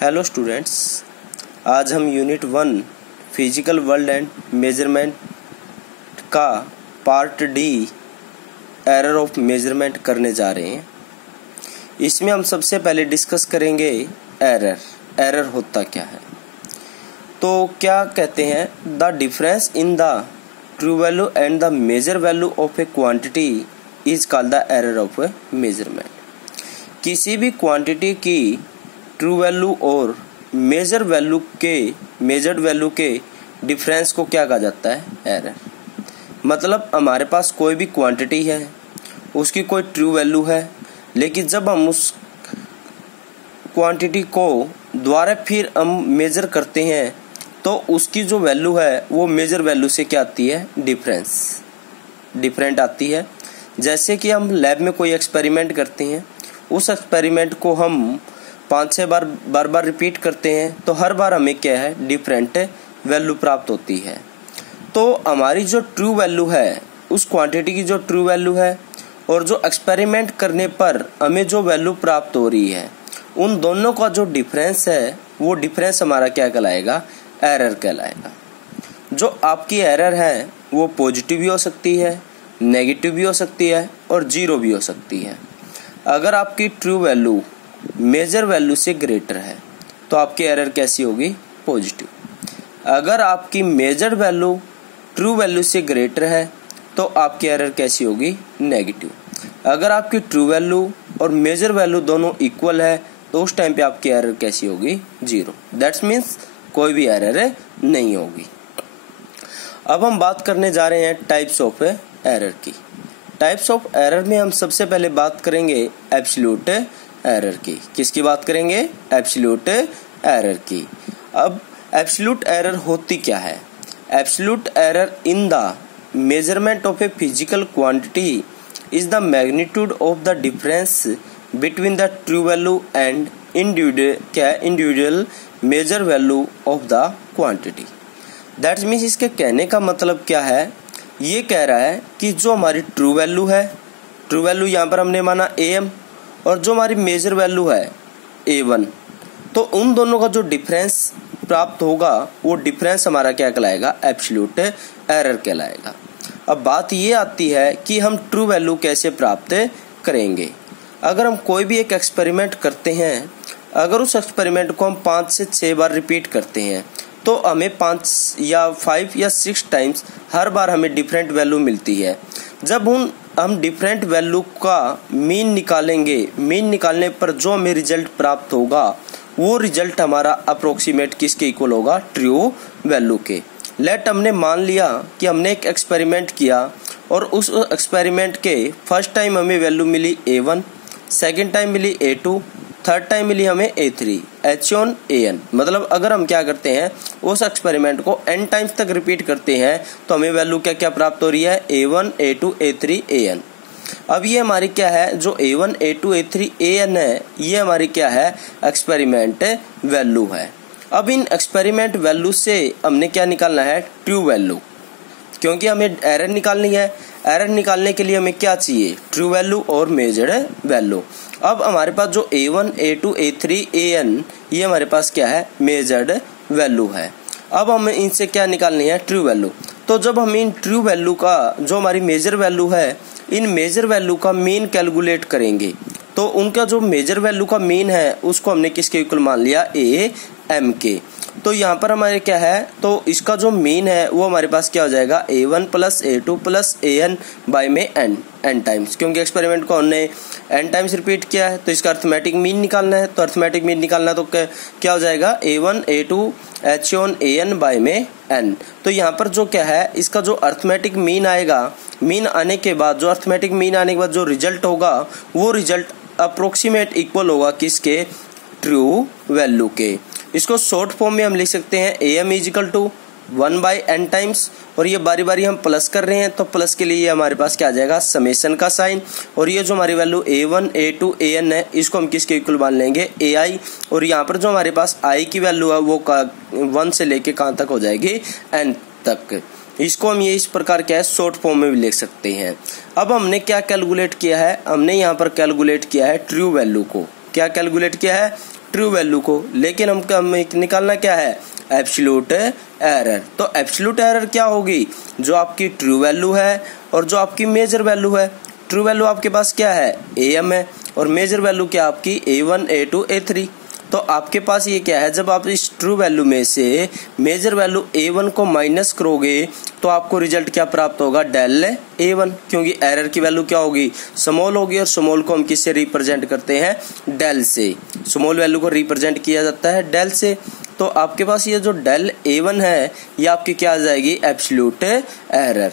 Hello students, आज हम unit 1 physical world and measurement का part D error of measurement करने जा रहे हैं। इसमें हम सबसे पहले डिस्कस करेंगे एरर होता क्या है। तो क्या कहते हैं, the difference in the true value and the measure value of a quantity is called the error of a measurement. किसी भी क्वांटिटी की ट्रू वैल्यू और मेजर्ड वैल्यू के डिफरेंस को क्या कहा जाता है? एरर। मतलब हमारे पास कोई भी क्वांटिटी है, उसकी कोई ट्रू वैल्यू है, लेकिन जब हम उस क्वांटिटी को द्वारा फिर हम मेजर करते हैं तो उसकी जो वैल्यू है वो मेजर वैल्यू से क्या आती है? डिफरेंट आती है। जैसे कि हम लैब में कोई एक्सपेरिमेंट करते हैं, उस एक्सपेरिमेंट को हम 5-6 बार रिपीट करते हैं तो हर बार हमें क्या है? डिफरेंट वैल्यू प्राप्त होती है। तो हमारी जो ट्रू वैल्यू है, उस क्वांटिटी की जो ट्रू वैल्यू है और जो एक्सपेरिमेंट करने पर हमें जो वैल्यू प्राप्त हो रही है, उन दोनों का जो डिफरेंस है वो डिफरेंस हमारा क्या कहलाएगा? एरर कहलाएगा। जो आपकी एरर है वो पॉजिटिव भी हो सकती है, नेगेटिव भी हो सकती है और जीरो भी हो सकती है। अगर आपकी ट्रू वैल्यू मेजर वैल्यू से ग्रेटर है तो आपकी एरर कैसी होगी? पॉजिटिव। अगर आपकी मेजर वैल्यू ट्रू वैल्यू से ग्रेटर है तो आपकी एरर कैसी होगी? नेगेटिव। अगर आपकी ट्रू वैल्यू और मेजर वैल्यू दोनों इक्वल है तो उस टाइम पे आपकी एरर कैसी होगी? जीरो। दैट्स मीन्स कोई भी एरर नहीं होगी। अब हम बात करने जा रहे हैं टाइप्स ऑफ एरर की। टाइप्स ऑफ एरर में हम सबसे पहले बात करेंगे एब्सोल्यूट एरर की। किसकी बात करेंगे? एब्सोल्यूट एरर की। अब एब्सोल्यूट एरर होती क्या है? Absolute error in the measurement of a physical quantity is the magnitude of the difference between the true value and individual measure value of the quantity. That means इसके कहने का मतलब क्या है? ये कह रहा है कि जो हमारी ट्रू वैल्यू है, ट्रू वैल्यू यहाँ पर हमने माना AM, और जो हमारी मेजर वैल्यू है A1, तो उन दोनों का जो डिफरेंस प्राप्त होगा वो डिफरेंस हमारा क्या कहलाएगा? एब्सोल्यूट एरर कहलाएगा। अब बात ये आती है कि हम ट्रू वैल्यू कैसे प्राप्त करेंगे। अगर हम कोई भी एक एक्सपेरिमेंट करते हैं, अगर उस एक्सपेरिमेंट को हम 5 से 6 बार रिपीट करते हैं तो हमें 5 या 5 या 6 टाइम्स हर बार हमें डिफरेंट वैल्यू मिलती है। जब हम डिफरेंट वैल्यू का मीन निकालेंगे, मीन निकालने पर जो हमें रिजल्ट प्राप्त होगा वो रिजल्ट हमारा अप्रोक्सीमेट किसके इक्वल होगा? ट्रू वैल्यू के। लेट हमने मान लिया कि हमने एक एक्सपेरिमेंट किया और उस एक्सपेरिमेंट के फर्स्ट टाइम हमें वैल्यू मिली A1, सेकेंड टाइम मिली A2, थर्ड टाइम मिली हमें A3, H1 AN। मतलब अगर हम क्या करते हैं, उस एक्सपेरिमेंट को n टाइम्स तक रिपीट करते हैं तो हमें वैल्यू क्या क्या प्राप्त हो रही है? A1, A2, A3, AN। अब ये हमारी क्या है? जो A1, A2, A3, AN है, ये हमारी क्या है? एक्सपेरिमेंट वैल्यू है। अब इन एक्सपेरिमेंट वैल्यू से हमने क्या निकालना है? ट्रू वैल्यू, क्योंकि हमें एरर निकालनी है। एरर निकालने के लिए हमें क्या चाहिए? ट्रू वैल्यू और मेजर्ड वैल्यू। अब हमारे पास जो A1, A2, A3, AN, ये हमारे पास क्या है? मेजर्ड वैल्यू है। अब हमें इनसे क्या निकालनी है? True value. तो जब हम इन ट्रू वैल्यू का, जो हमारी मेजर वैल्यू है, इन मेजर वैल्यू का मीन कैलकुलेट करेंगे तो उनका जो मेजर वैल्यू का मीन है उसको हमने किसके इक्वल मान लिया? AM के। तो यहाँ पर हमारे क्या है? तो इसका जो मीन है वो हमारे पास क्या हो जाएगा? A1 plus A2 plus AN by में n टाइम्स, क्योंकि एक्सपेरिमेंट को हमने n टाइम्स रिपीट किया है तो इसका अर्थमेटिक मीन निकालना है। तो अर्थमेटिक मीन निकालना तो क्या हो जाएगा? A1 A2 H1 AN by में n। तो यहाँ पर जो क्या है, इसका जो अर्थमेटिक मीन आएगा, मीन आने के बाद जो अर्थमेटिक मीन आने के बाद जो रिजल्ट होगा वो रिजल्ट अप्रोक्सीमेट इक्वल होगा किसके? ट्रू वैल्यू के। इसको शॉर्ट फॉर्म में हम लिख सकते हैं AM is equal to 1/n times, और ये बारी बारी हम प्लस कर रहे हैं तो प्लस के लिए हमारे पास क्या आ जाएगा? समेशन का साइन। और ये जो हमारी वैल्यू A1 A2 AN है, इसको हम किसके इक्वल मान लेंगे? AI। और यहाँ पर जो हमारे पास I की वैल्यू है वो 1 से लेके कहाँ तक हो जाएगी? n तक। इसको हम ये इस प्रकार क्या है? शॉर्ट फॉर्म में भी लिख सकते हैं। अब हमने क्या कैलकुलेट किया है? हमने यहाँ पर कैलकुलेट किया है ट्रू वैल्यू को। क्या कैलकुलेट किया है? ट्रू वैल्यू को, लेकिन हम निकालना क्या है, एब्सोल्यूट एरर। तो एब्सोल्यूट एरर क्या होगी, जो आपकी ट्रू वैल्यू है और जो आपकी मेजर वैल्यू है। ट्रू वैल्यू आपके पास क्या है, AM है, और मेजर वैल्यू क्या आपकी A1 A2 A3। तो आपके पास ये क्या है, जब आप इस ट्रू वैल्यू में से मेजर वैल्यू A1 को माइनस करोगे तो आपको रिजल्ट क्या प्राप्त होगा, डेल A1, क्योंकि एरर की वैल्यू क्या होगी, स्मॉल होगी, और स्मॉल को हम किससे रिप्रेजेंट करते हैं, डेल से। स्मॉल वैल्यू को रिप्रेजेंट किया जाता है डेल से। तो आपके पास ये जो डेल A1 है ये आपकी क्या आ जाएगी, एब्सोल्यूट एरर।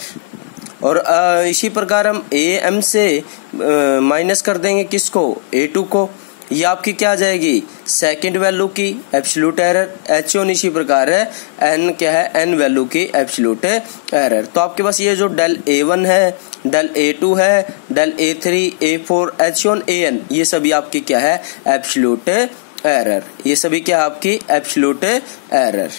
और इसी प्रकार हम AM से माइनस कर देंगे किसको, A2 को, ये आपकी क्या आ जाएगी, सेकंड वैल्यू की एब्सोल्यूट एरर। H1 इसी प्रकार है, N क्या है, N वैल्यू की एब्सोल्यूट एरर। तो आपके पास ये जो डेल A1 है, डेल A2 है, del A3 A4 H1 AN, ये सभी आपकी क्या है, एब्सोल्यूट एरर। ये सभी क्या आपकी एब्सोल्यूट एरर।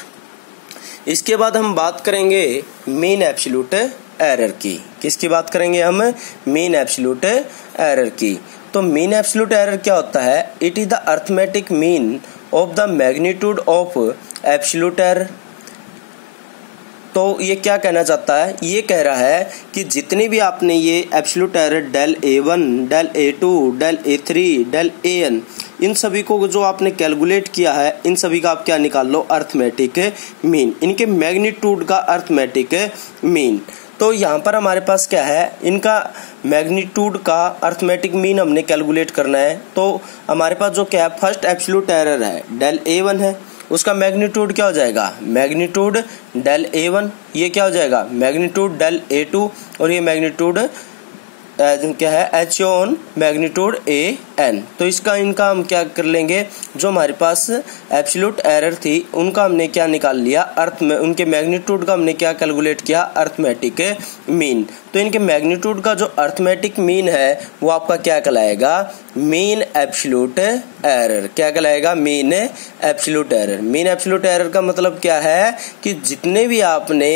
इसके बाद हम बात करेंगे मीन एब्सोल्यूट एरर की। किसकी बात करेंगे हम, मीन एब्सोल्यूट एरर की। तो मीन एब्सोल्यूट एरर क्या होता है, it is the arithmetic mean of the magnitude of absolute error. तो ये क्या कहना चाहता है, ये कह रहा है कि जितनी भी आपने ये absolute error del A1, del A2, del A3, del AN, इन सभी को जो आपने कैलकुलेट किया है, इन सभी का आप क्या निकाल लो, अरिथमेटिक मीन, इनके मैग्नीट्यूड का अरिथमेटिक मीन। तो यहाँ पर हमारे पास क्या है, इनका मैग्नीट्यूड का अरिथमेटिक मीन हमने कैलकुलेट करना है। तो हमारे पास जो क्या है, फर्स्ट एब्सोल्यूट एरर है डेल A1 है, उसका मैग्नीट्यूड क्या हो जाएगा, मैग्नीट्यूड डेल A1, ये क्या हो जाएगा, मैग्नीट्यूड डेल A2, और ये मैग्नीट्यूड क्या है, H1 मैग्नीट्यूड AN। तो इसका इनका हम क्या कर लेंगे, जो हमारे पास एब्सोल्यूट एरर थी उनका हमने क्या निकाल लिया, अर्थ में उनके मैग्नीट्यूड का हमने क्या कैलकुलेट किया, अरिथमेटिक मीन। तो इनके मैग्नीट्यूड का जो अरिथमेटिक मीन है वो आपका क्या कहलाएगा, मीन एब्सोल्यूट एरर। क्या कहलाएगा, mean absolute error. Mean absolute error का मतलब क्या है कि जितने भी आपने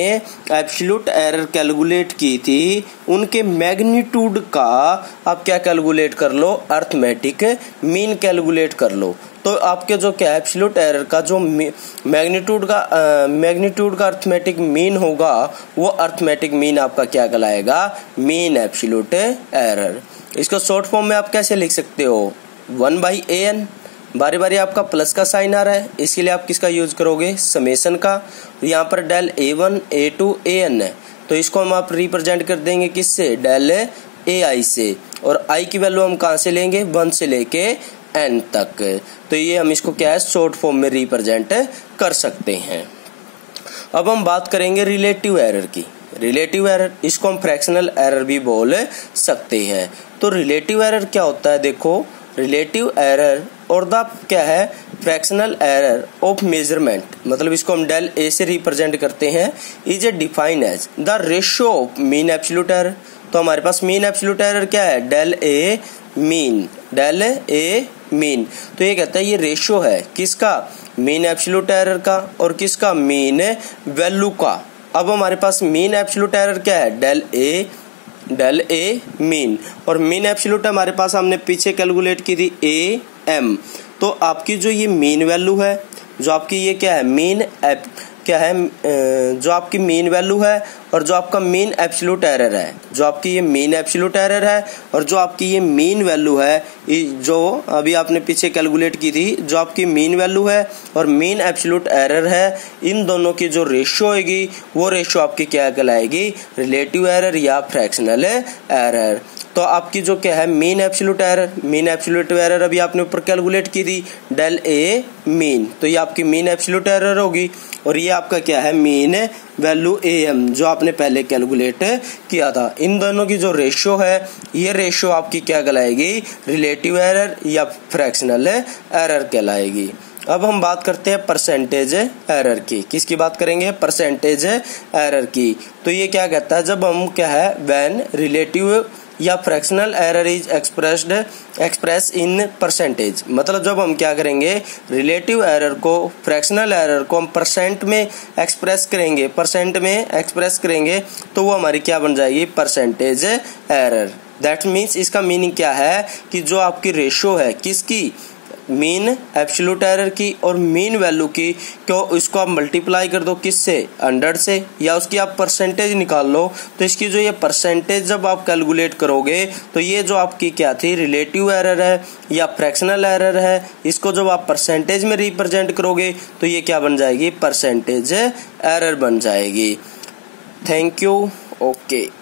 एब्सोल्यूट एरर कैलकुलेट की थी उनके मैग्नीट्यूड का आप क्या कैलकुलेट कर लो, अरिथमेटिक मीन कैलकुलेट कर लो। तो आपके जो क्या एब्सोल्यूट एरर का जो मैग्नीट्यूड का अरिथमेटिक मीन होगा वो अरिथमेटिक मीन आपका क्या कहलाएगा, मीन एब्सोल्यूट एरर। इसको शॉर्ट फॉर्म में आप कैसे लिख सकते हो, 1/AN। बारी बारी आपका प्लस का साइन आ रहा है, इसके लिए आप किसका यूज करोगे, समेशन का। यहाँ पर डेल A1 A2 AN है, तो इसको हम आप रिप्रेजेंट कर देंगे किससे, डेल AI से। और I की वैल्यू हम कहाँ से लेंगे, 1 से लेके N तक। तो ये हम इसको क्या है, शॉर्ट फॉर्म में रिप्रेजेंट कर सकते हैं। अब हम बात करेंगे रिलेटिव एरर की। रिलेटिव एरर, इसको हम फ्रैक्शनल एरर भी बोल सकते हैं। तो रिलेटिव एरर क्या होता है, देखो, रिलेटिव एरर और द क्या है, फ्रैक्शनल एरर ऑफ मेजरमेंट, मतलब इसको हम डेल A से रिप्रेजेंट करते हैं, is a define as the ratio of mean absolute error. तो हमारे पास मीन एब्सोल्यूट एरर क्या है, del A mean, del A mean. तो ये कहता है ये रेशियो है किसका, मीन एब्सोल्यूट एरर का और किसका, मीन वैल्यू का। अब हमारे पास मीन एब्सोल्यूट एरर क्या है, डेल A मीन, और मीन एब्सोल्यूट हमारे पास हमने पीछे कैलकुलेट की थी AM। तो आपकी जो ये मीन वैल्यू है, जो आपकी ये क्या है, मीन क्या है, जो आपकी मीन वैल्यू है और जो आपका मीन एब्सोल्यूट एरर है, जो आपकी ये मीन एब्सोल्यूट एरर है और जो आपकी ये मीन वैल्यू है, जो अभी आपने पीछे कैलकुलेट की थी, जो आपकी मीन वैल्यू है और मीन एब्सोल्यूट एरर है, इन दोनों की जो रेशियो होगी वो रेशियो आपकी क्या कहलाएगी, रिलेटिव एरर या फ्रैक्शनल एरर। तो आपकी जो क्या है, मीन एब्सोल्यूट एरर अभी आपने ऊपर कैलकुलेट की थी, डेल A मीन। तो ये आपकी मीन एब्सोल्यूट एरर होगी, और ये आपका क्या है, मीन वैल्यू AM, जो आपने पहले कैलकुलेट किया था। इन दोनों की जो रेशियो है, ये रेशियो आपकी क्या कहलाएगी, रिलेटिव एरर या फ्रैक्शनल एरर कहलाएगी। अब हम बात करते हैं परसेंटेज एरर की। किसकी बात करेंगे, परसेंटेज एरर की। तो ये क्या कहता है, जब हम क्या है, व्हेन रिलेटिव या fractional error is express in percentage, मतलब जब हम क्या करेंगे, रिलेटिव एरर को, फ्रैक्शनल एरर को हम परसेंट में एक्सप्रेस करेंगे, तो वो हमारी क्या बन जाएगी, परसेंटेज एरर। दैट मीन्स इसका मीनिंग क्या है कि जो आपकी रेशियो है किसकी, मीन एब्सोल्यूट एरर की और मीन वैल्यू की, क्यों इसको आप मल्टीप्लाई कर दो किससे 100 से, या उसकी आप परसेंटेज निकाल लो। तो इसकी जो ये परसेंटेज जब आप कैलकुलेट करोगे तो ये जो आपकी क्या थी रिलेटिव एरर है या फ्रैक्शनल एरर है, इसको जब आप परसेंटेज में रिप्रेजेंट करोगे तो ये क्या बन जाएगी परसेंटेज एरर बन जाएगी। Thank you. ओके।